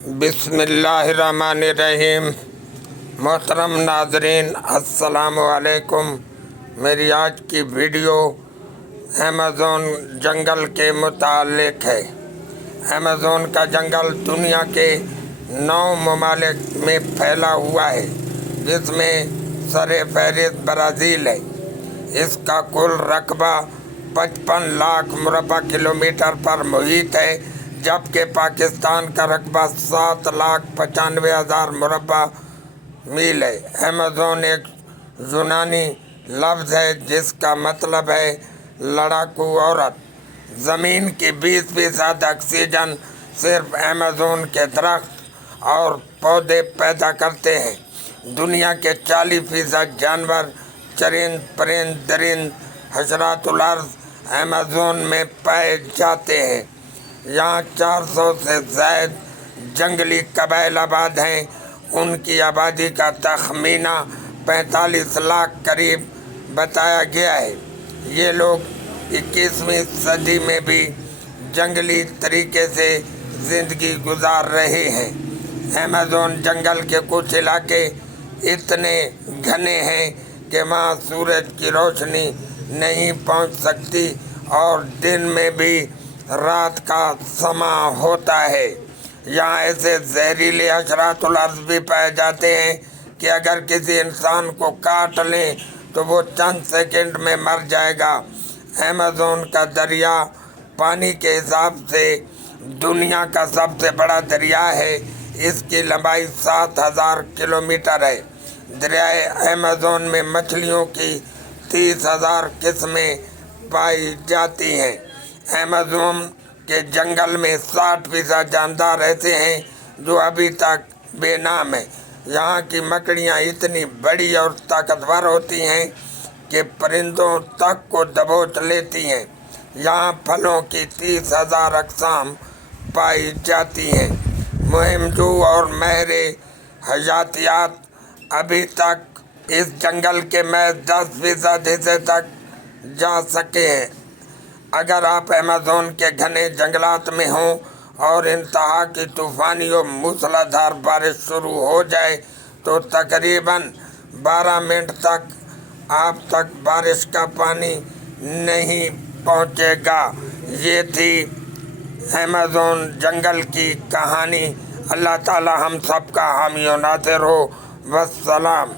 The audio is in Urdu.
بسم اللہ الرحمن الرحیم۔ محترم ناظرین السلام علیکم۔ میری آج کی ویڈیو ایمیزون جنگل کے متعلق ہے۔ ایمیزون کا جنگل دنیا کے 9 ممالک میں پھیلا ہوا ہے، جس میں سر فہرست برازیل ہے۔ اس کا کل رقبہ 55 لاکھ مربع کلومیٹر پر محیط ہے، جبکہ پاکستان کا رقبہ 7,95,000 مربع میل ہے۔ ایمیزون ایک یونانی لفظ ہے جس کا مطلب ہے لڑاکو عورت۔ زمین کی 20% آکسیجن صرف ایمیزون کے درخت اور پودے پیدا کرتے ہیں۔ دنیا کے 40% جانور، چرند، پرند، درند، حشرات الارض ایمیزون میں پائے جاتے ہیں۔ یہاں 400 سے زائد جنگلی قبائل آباد ہیں۔ ان کی آبادی کا تخمینہ 45 لاکھ قریب بتایا گیا ہے۔ یہ لوگ 21ویں صدی میں بھی جنگلی طریقے سے زندگی گزار رہے ہیں۔ ایمیزون جنگل کے کچھ علاقے اتنے گھنے ہیں کہ وہاں سورج کی روشنی نہیں پہنچ سکتی اور دن میں بھی رات کا سما ہوتا ہے۔ یہاں ایسے زہریلے حشرات الارض بھی پائے جاتے ہیں کہ اگر کسی انسان کو کاٹ لیں تو وہ چند سیکنڈ میں مر جائے گا۔ ایمیزون کا دریا پانی کے حساب سے دنیا کا سب سے بڑا دریا ہے۔ اس کی لمبائی 7,000 کلومیٹر ہے۔ دریائے ایمیزون میں مچھلیوں کی 30,000 قسمیں پائی جاتی ہیں۔ ایمیزون کے جنگل میں 60% جاندار ایسے ہیں جو ابھی تک بے نام ہیں۔ یہاں کی مکڑیاں اتنی بڑی اور طاقتور ہوتی ہیں کہ پرندوں تک کو دبوچ لیتی ہیں۔ یہاں پھلوں کی 30,000 اقسام پائی جاتی ہیں۔ مہم جو اور ماہر حیاتیات ابھی تک اس جنگل کے محض 10% حصے تک جا سکے ہیں۔ اگر آپ ایمیزون کے گھنے جنگلات میں ہوں اور انتہا کی طوفانی و موسلادھار بارش شروع ہو جائے تو تقریباً 12 منٹ تک آپ تک بارش کا پانی نہیں پہنچے گا۔ یہ تھی ایمیزون جنگل کی کہانی۔ اللہ تعالی ہم سب کا حامی و ناصر ہو۔ والسلام۔